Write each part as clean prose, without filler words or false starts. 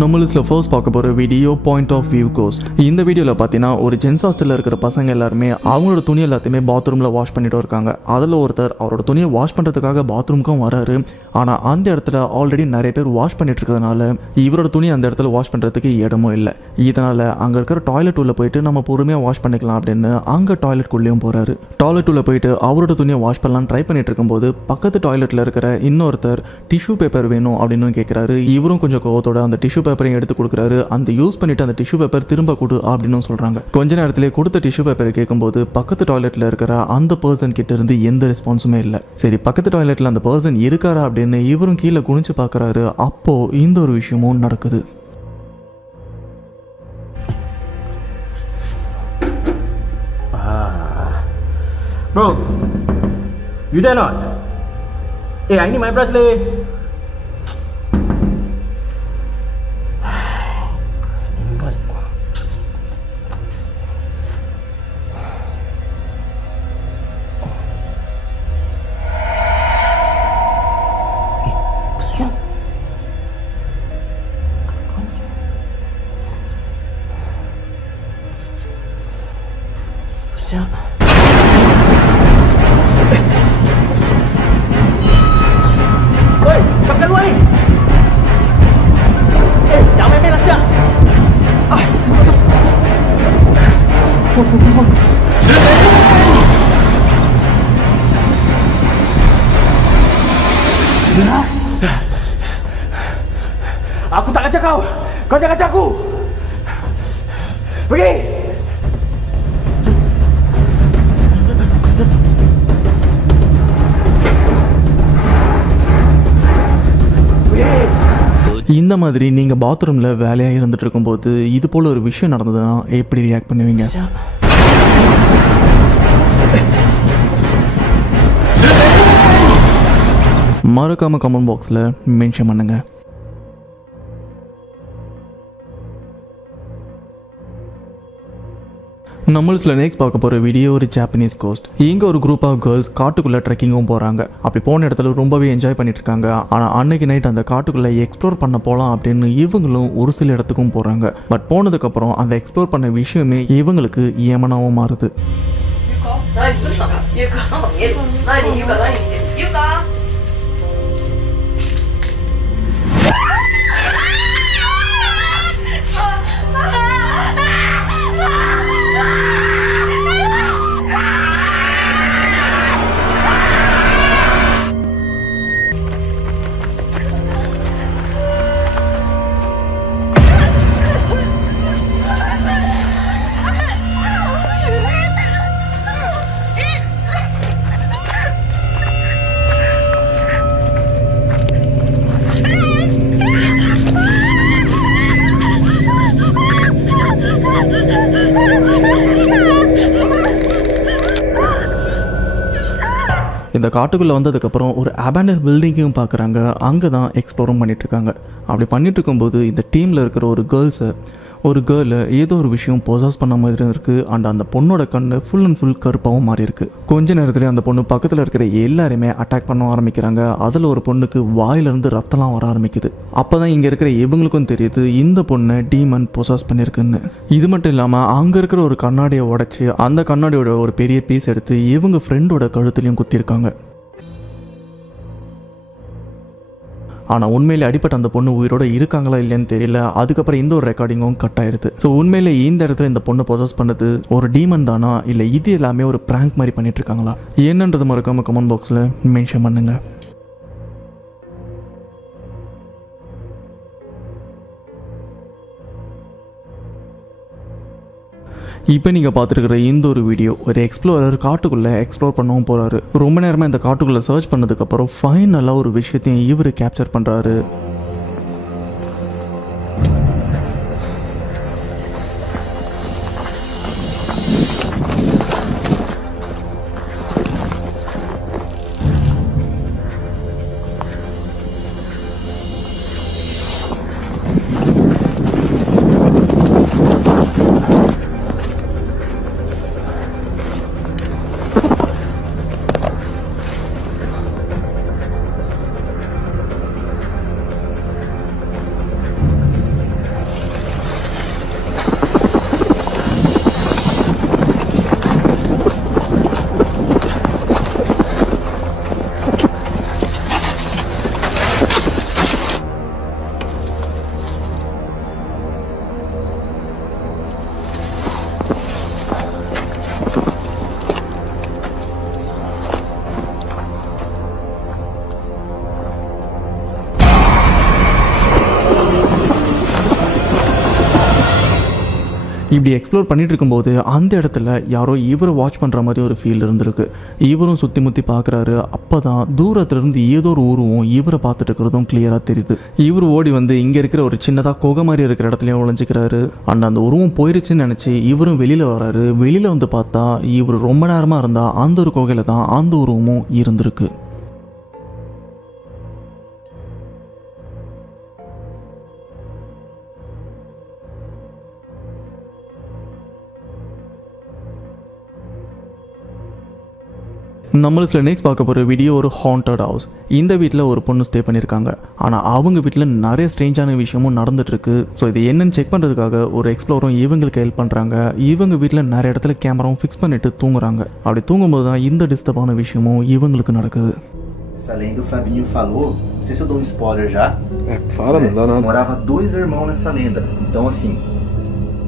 நம்மளுக்கு ஃபர்ஸ்ட் பார்க்க போகிற video point of view ghost. இந்த வீடியோவில் பார்த்தீங்கன்னா ஒரு ஜென்ஸ் ஹாஸ்டலில் இருக்கிற பசங்க எல்லாருமே அவங்களோட துணி எல்லாத்தையுமே பாத்ரூமில் வாஷ் பண்ணிட்டு இருக்காங்க. அதில் ஒருத்தர் அவரோட துணியை வாஷ் பண்ணுறதுக்காக பாத்ரூமுக்கும் வராரு. ஆனால் அந்த இடத்துல ஆல்ரெடி நிறைய பேர் வாஷ் பண்ணிட்டு இருக்கிறதுனால இவரோட துணி அந்த இடத்துல வாஷ் பண்ணுறதுக்கு இடமும் இல்லை. இதனால் அங்கே இருக்கிற டாய்லெட் உள்ள போயிட்டு நம்ம பொறுமையாக வாஷ் பண்ணிக்கலாம் அப்படின்னு அங்கே டாய்லெட்குள்ளேயும் போகிறாரு. டாய்லெட் உள்ள போயிட்டு அவரோட துணியை வாஷ் பண்ணலாம் ட்ரை பண்ணிட்டு இருக்கும்போது பக்கத்து டாய்லெட்டில் இருக்கிற இன்னொருத்தர் டிஷ்யூ பேப்பர் வேணும் அப்படின்னு கேட்குறாரு. இவரும் கொஞ்சம் கோவத்தோட அந்த டிஷ்யூ பேப்பரையும் எடுத்து கொடுக்குறாரு. அந்த யூஸ் பண்ணிட்டு அந்த டிஷ்யூ பேப்பர் திரும்ப கொடு அப்படின்னு சொல்றாங்க. கொஞ்ச நேரத்திலே கொடுத்த டிஷ்யூ பேப்பரை கேட்கும்போது பக்கத்து டாய்லெட்ல இருக்கிற அந்த பர்சன் கிட்ட இருந்து எந்த ரெஸ்பான்ஸுமே இல்லை. சரி, பக்கத்து டாய்லெட்ல அந்த பர்சன் இருக்காரா அப்படின்னு இவரும் கீழே குனிஞ்சு பார்க்கறாரு. அப்போ இந்த ஒரு விஷயமும் நடக்குது. Bro, you there not? Hey, I need my brush leh. Siapa? Oi, sampai luar ni. Jangan main-main lah siap. Phone. Aku tak ajak kau. Kau jangan ajak aku. Pergi. இந்த மாதிரி நீங்கள் பாத்ரூமில் வேலையாக இருந்துட்டு இருக்கும்போது இது போல் ஒரு விஷயம் நடந்ததுன்னா எப்படி ரியாக்ட் பண்ணுவீங்க? மறக்காமல் கமெண்ட் பாக்ஸில் மென்ஷன் பண்ணுங்க. நம்மளுக்கு நெக்ஸ்ட் பார்க்க போகிற வீடியோ ஒரு ஜாப்பனீஸ் கோஸ்ட். இங்கே ஒரு குரூப் ஆஃப் கேர்ள்ஸ் காட்டுக்குள்ளே ட்ரெக்கிங்கும் போகிறாங்க. அப்படி போன இடத்துல ரொம்பவே என்ஜாய் பண்ணிட்டு இருக்காங்க. ஆனால் அன்னைக்கு நைட் அந்த காட்டுக்குள்ளே எக்ஸ்ப்ளோர் பண்ண போகலாம் அப்படின்னு இவங்களும் ஒரு சில இடத்துக்கும் போகிறாங்க. பட் போனதுக்கப்புறம் அந்த எக்ஸ்ப்ளோர் பண்ண விஷயமே இவங்களுக்கு ஏமனாவும் மாறுது. இந்த காட்டுக்குள்ளே வந்ததுக்கப்புறம் ஒரு அபேண்டட் பில்டிங்கையும் பார்க்குறாங்க. அங்கே தான் எக்ஸ்ப்ளோரும் பண்ணிகிட்ருக்காங்க. அப்படி பண்ணிட்டு இருக்கும்போது இந்த டீமில் இருக்கிற ஒரு கேர்ளை ஏதோ ஒரு விஷயம் பொசஸ் பண்ண மாதிரி இருக்குது. அண்ட் அந்த பொண்ணோட கண்ணு ஃபுல் அண்ட் ஃபுல் கருப்பாகவும் மாறி இருக்கு. கொஞ்ச நேரத்தில் அந்த பொண்ணு பக்கத்தில் இருக்கிற எல்லாருமே அட்டாக் பண்ண ஆரம்பிக்கிறாங்க. அதில் ஒரு பொண்ணுக்கு வாயிலிருந்து ரத்தம்லாம் வர ஆரம்பிக்குது. அப்போ தான் இங்கே இருக்கிற இவங்களுக்கும் தெரியுது இந்த பொண்ணை டீமன் பொசஸ் பண்ணியிருக்குன்னு. இது மட்டும் இல்லாமல் அங்கே இருக்கிற ஒரு கண்ணாடியை உடைச்சி அந்த கண்ணாடியோட ஒரு பெரிய பீஸ் எடுத்து இவங்க ஃப்ரெண்டோட கழுத்துலையும் குத்திருக்காங்க. ஆனால் உண்மையிலே அடிப்பட்ட அந்த பொண்ணு உயிரோட இருக்காங்களா இல்லைன்னு தெரியல. அதுக்கப்புறம் இந்த ஒரு ரெக்கார்டிங்கும் கட் ஆயிருது. ஸோ உண்மையிலே இந்த இடத்துல இந்த பொண்ணு பொசஸ் பண்ணது ஒரு டீமன் தானா இல்லை இது எல்லாமே ஒரு பிராங்க் மாதிரி பண்ணிட்டு இருக்காங்களா என்னன்றது மறக்காம கமெண்ட் பாக்ஸில் மென்ஷன் பண்ணுங்க. இப்போ நீங்கள் பார்த்துருக்குற இந்த ஒரு வீடியோ ஒரு எக்ஸ்ப்ளோரர் காட்டுக்குள்ளே எக்ஸ்ப்ளோர் பண்ணவும் போகிறாரு. ரொம்ப நேரமாக இந்த காட்டுக்குள்ளே சர்ச் பண்ணதுக்கப்புறம் ஃபைனலாக ஒரு விஷயத்தையும் இவர் கேப்சர் பண்ணுறாரு. இப்படி எக்ஸ்ப்ளோர் பண்ணிட்டு இருக்கும்போது அந்த இடத்துல யாரோ இவரை வாட்ச் பண்ணுற மாதிரி ஒரு ஃபீல் இருந்திருக்கு. இவரும் சுற்றி முற்றி பார்க்குறாரு. அப்போ தான் தூரத்துலேருந்து ஏதோ ஒரு உருவம் இவரை பார்த்துட்டு இருக்கிறதும் கிளியராக தெரியுது. இவர் ஓடி வந்து இங்கே இருக்கிற ஒரு சின்னதாக குகை மாதிரி இருக்கிற இடத்துலையும் ஒழிஞ்சிக்கிறாரு. அந்த உருவம் போயிருச்சுன்னு நினச்சி இவரும் வெளியில் வராரு. வெளியில் வந்து பார்த்தா இவர் ரொம்ப நேரமாக இருந்தால் அந்த ஒரு குகையில் தான் அந்த உருவமும் இருந்திருக்கு. நம்மளுக்கு நெக்ஸ்ட் பார்க்க போகிற வீடியோ ஒரு ஹாண்டட் ஹவுஸ். இந்த வீட்டில் ஒரு பொண்ணு ஸ்டே பண்ணியிருக்காங்க. ஆனால் அவங்க வீட்டில் நிறைய ஸ்ட்ரேஞ்சான விஷயமும் நடந்துட்டுருக்கு. ஸோ இது என்னன்னு செக் பண்ணுறதுக்காக ஒரு எக்ஸ்ப்ளோரும் இவங்களுக்கு ஹெல்ப் பண்ணுறாங்க. இவங்க வீட்டில் நிறைய இடத்துல கேமராவும் ஃபிக்ஸ் பண்ணிட்டு தூங்குறாங்க. அப்படி தூங்கும்போது தான் இந்த டிஸ்டர்பான விஷயமும் இவங்களுக்கு நடக்குது. Essa lenda o Fabinho falou, não sei se eu dou um spoiler já. Fala, não dá nada. Morava 2 irmãos nessa lenda. Então assim,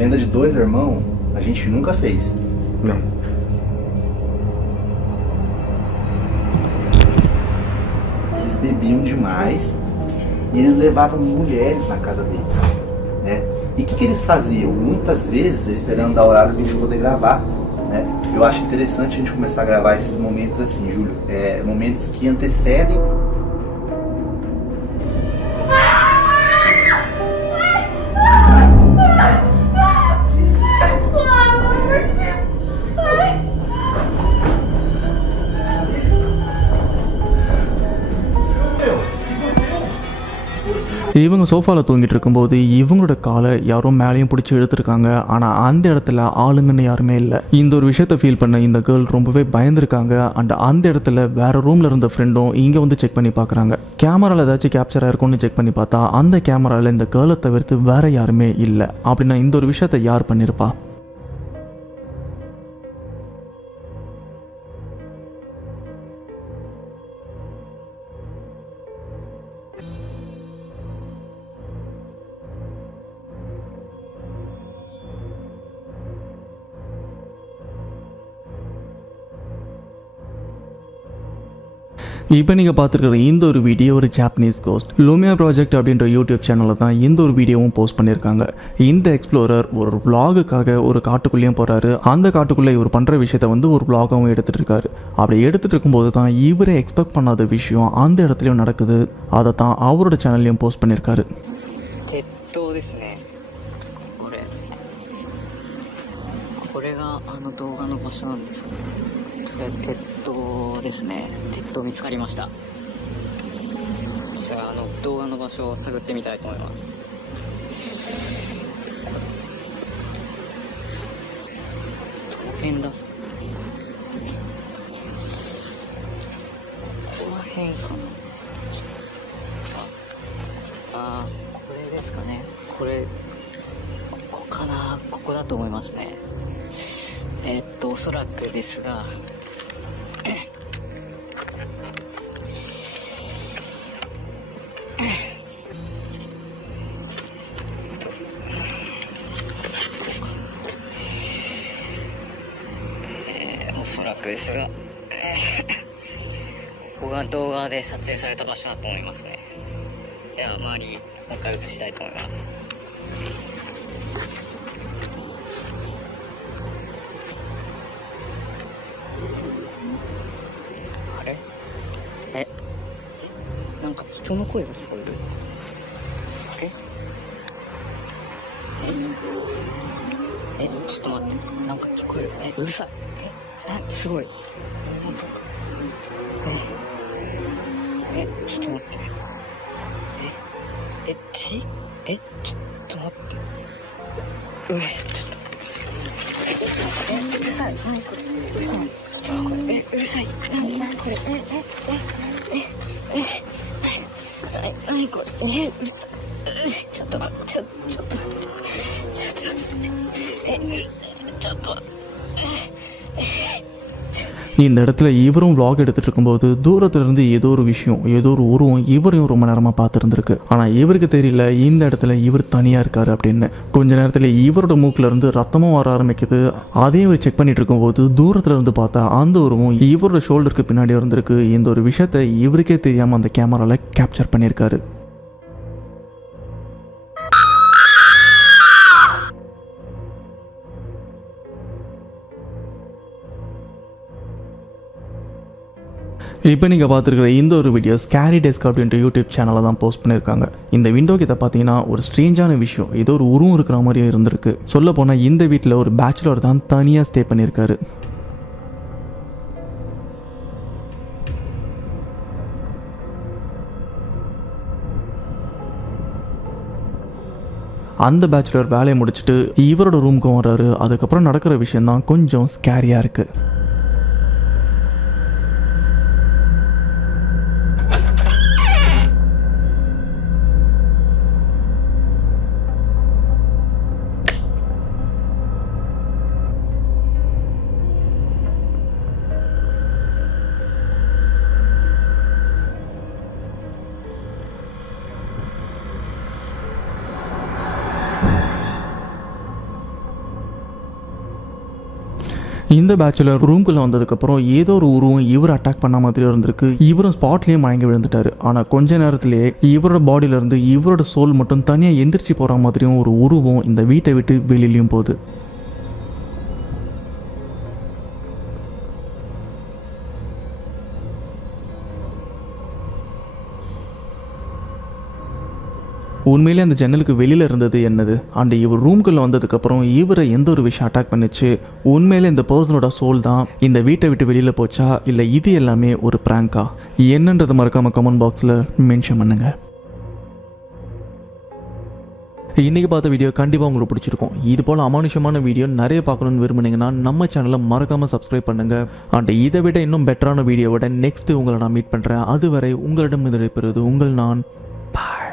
lenda de 2 irmãos a gente nunca fez. Não. Eles bebiam demais e eles levavam mulheres na casa deles, né? E o que eles faziam? Muitas vezes, esperando dar horário pra gente poder gravar, né? Eu acho interessante a gente começar a gravar esses momentos assim, Júlio. Momentos que antecedem. இவங்க சோஃபாவில் தூங்கிட்டு இருக்கும்போது இவங்களோட காலை யாரோ மேலேயும் பிடிச்சி இழுத்துருக்காங்க. ஆனால் அந்த இடத்துல ஆளுங்கன்னு யாருமே இல்லை. இந்த ஒரு விஷயத்தை ஃபீல் பண்ண இந்த கேர்ள் ரொம்பவே பயந்துருக்காங்க. அண்ட் அந்த இடத்துல வேற ரூமில் இருந்த ஃப்ரெண்டும் இங்கே வந்து செக் பண்ணி பார்க்குறாங்க. கேமராவில் ஏதாச்சும் கேப்சர் ஆயிருக்கும்னு செக் பண்ணி பார்த்தா அந்த கேமராவில் இந்த கேர்ளை தவிர்த்து வேற யாருமே இல்லை. அப்படின்னா இந்த ஒரு விஷயத்தை யார் பண்ணியிருப்பா? இப்போ நீங்கள் பார்த்துருக்கிற இந்த ஒரு வீடியோ ஒரு ஜாப்பனீஸ் கோஸ்ட் லூமியா ப்ராஜெக்ட் அப்படின்ற யூடியூப் சேனலில் தான் இந்த ஒரு வீடியோவும் போஸ்ட் பண்ணியிருக்காங்க. இந்த எக்ஸ்ப்ளோரர் ஒரு vlogக்காக ஒரு காட்டுக்குள்ளேயும் போகிறாரு. அந்த காட்டுக்குள்ளே இவர் பண்ணுற விஷயத்த வந்து ஒரு vlogகாகவும் எடுத்துகிட்டு இருக்காரு. அப்படி எடுத்துகிட்டு இருக்கும்போது தான் இவரே எக்ஸ்பெக்ட் பண்ணாத விஷயம் அந்த இடத்துலையும் நடக்குது. அதை தான் அவரோட சேனல்லையும் போஸ்ட் பண்ணியிருக்காரு.ですね。鉄塔見つかりました。じゃあ動画の場所を探ってみたいと思います。どの辺だ？この辺かな。これですかね。ここかな。ここだと思いますね。おそらくですが。おそらくですが、ここが動画で撮影された場所だと思いますね。では周りもう一回映したいと思います。あれ？なんか人の声が聞こえる。ちょっと待って、なんか聞こえる。うるさい。すごい。本当。ちょっと待って。ちょっと待って。ちょっと。うるさい。何これ。うるさい。ちょっとこれ。うるさい。何これ。何これ。うるさい。ちょっと待って。ちょっと待って。ちょっと待って。இந்த இடத்துல இவரும் vlog எடுத்துகிட்டு இருக்கும்போது தூரத்துலேருந்து ஏதோ ஒரு விஷயம், ஏதோ ஒரு உருவம் இவரையும் ரொம்ப நேரமாக பார்த்துருந்துருக்கு. ஆனால் இவருக்கு தெரியல இந்த இடத்துல இவர் தனியாக இருக்கார் அப்படின்னு. கொஞ்ச நேரத்தில் இவரோட மூக்கிலேருந்து ரத்தமும் வர ஆரம்பிக்குது. அதையும் இவர் செக் பண்ணிட்டு இருக்கும்போது தூரத்தில் இருந்து பார்த்தா அந்த உருவம் இவரோட ஷோல்டருக்கு பின்னாடி இருந்திருக்கு. இந்த ஒரு விஷயத்தை இவருக்கே தெரியாமல் அந்த கேமராவில் கேப்சர் பண்ணியிருக்காரு. இப்போ நீங்கள் பார்த்துருக்குற இந்த ஒரு வீடியோ ஸ்கேரி டெஸ்க் அப்படின்ற யூடியூப் சேனலில் தான் போஸ்ட் பண்ணியிருக்காங்க. இந்த விண்டோ கிட்ட பார்த்தீங்கன்னா ஒரு ஸ்ட்ரேஞ்சான விஷயம், ஏதோ ஒரு உருவம் இருக்கிற மாதிரியே இருந்திருக்கு. சொல்ல போனால் இந்த வீட்டில் ஒரு பேச்சுலர் தான் தனியாக ஸ்டே பண்ணியிருக்காரு. அந்த பேச்சுலர் வேலையை முடிச்சுட்டு இவரோட ரூமுக்கும் வர்றாரு. அதுக்கப்புறம் நடக்கிற விஷயம் தான் கொஞ்சம் ஸ்கேரியாக இருக்குது. இந்த பேச்சுலர் ரூம்குள்ளே வந்ததுக்கப்புறம் ஏதோ ஒரு உருவம் இவர் அட்டாக் பண்ண மாதிரி இருந்திருக்கு. இவரும் ஸ்பாட்லேயே மயங்கி விழுந்துட்டாரு. ஆனால் கொஞ்ச நேரத்திலேயே இவரோட பாடியிலேருந்து இவரோட சோல் மட்டும் தனியாக எந்திரிச்சு போகிற மாதிரியும் ஒரு உருவம் இந்த வீட்டை விட்டு வெளியிலையும் போகுது. உண்மையிலே அந்த ஜன்னலுக்கு வெளியில் இருந்தது என்னது? அண்ட் இவர் ரூம்குள்ளே வந்ததுக்கப்புறம் இவரை எந்த ஒரு விஷயம் அட்டாக் பண்ணிச்சு? உண்மையிலே இந்த பர்சனோட சோல் தான் இந்த வீட்டை விட்டு வெளியில் போச்சா, இல்லை இது எல்லாமே ஒரு ப்ராங்கா? என்னன்றது மறக்காமல் கமெண்ட் பாக்ஸில் மென்ஷன் பண்ணுங்கள். இன்றைக்கி பார்த்த வீடியோ கண்டிப்பாக உங்களுக்கு பிடிச்சிருக்கும். இது போல் அமானுஷமான வீடியோ நிறைய பார்க்கணுன்னு விரும்புனீங்கன்னா நம்ம சேனலை மறக்காமல் சப்ஸ்கிரைப் பண்ணுங்கள். அண்ட் இதை விட இன்னும் பெட்டரான வீடியோவோட நெக்ஸ்ட்டு உங்களை நான் மீட் பண்ணுறேன். அதுவரை உங்களிடம் விடைபெறுவது உங்கள் நான். பாய்.